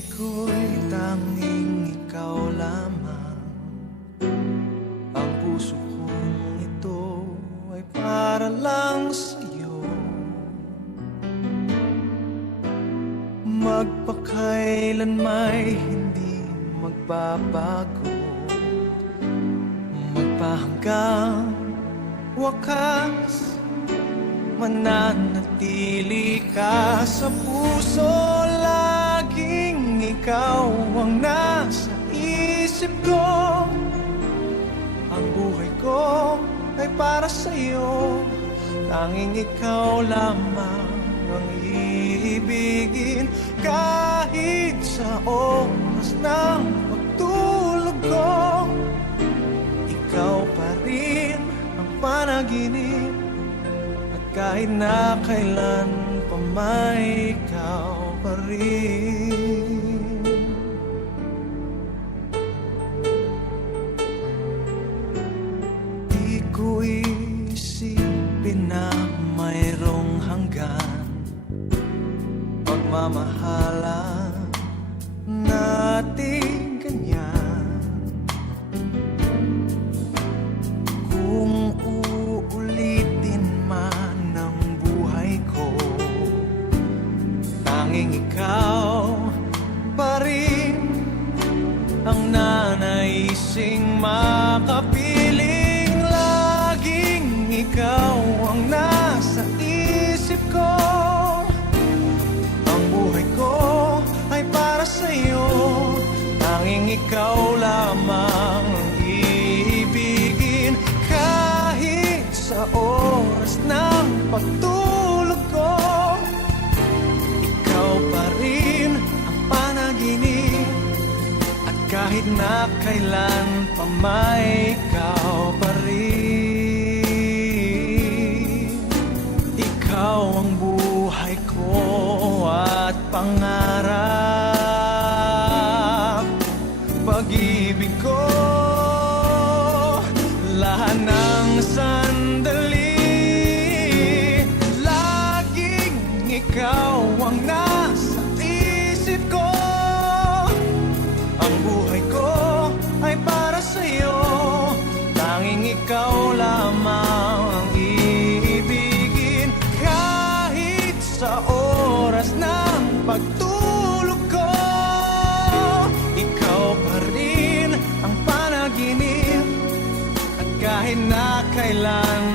Pag-ibig ko'y tanging ikaw lamang. Ang puso kong ito ay para lang sa'yo. Magpakailan may hindi magbabago, magpahanggang wakas, mananatili ka sa puso. Laging ikaw ang nasa isip ko. Ang buhay ko ay para sa'yo. Tanging ikaw lamang ang iibigin. Kahit sa oras ng pagtulog ko, ikaw pa rin ang panaginip. At kahit na kailan pa may ikaw pa rin. Di ko isipin na mayroong hanggan pagmamahalan natin ganyan. Kung uulitin man ang buhay ko, tanging ikaw pa rin ang nanaising makapiling. Laging ikaw ang nasa isip ko. Ang buhay ko ay para sa'yo. Tanging ikaw lamang ang iibigin. Kahit sa oras ng pagtulog ko, ikaw pa rin ang panaginip. At kahit na kailan pa may ikaw pa rin. Ikaw ang buhay ko at pangarap. Pag-ibig ko, lahat ng sandali. Laging ikaw ang nasa isip ko. Ang buhay ko ay para sa'yo. Tanging ikaw lamang ang iibigin. Kahit sa oras ng pagtulog ko, ikaw pa rin ang panaginip. At kahit na kailan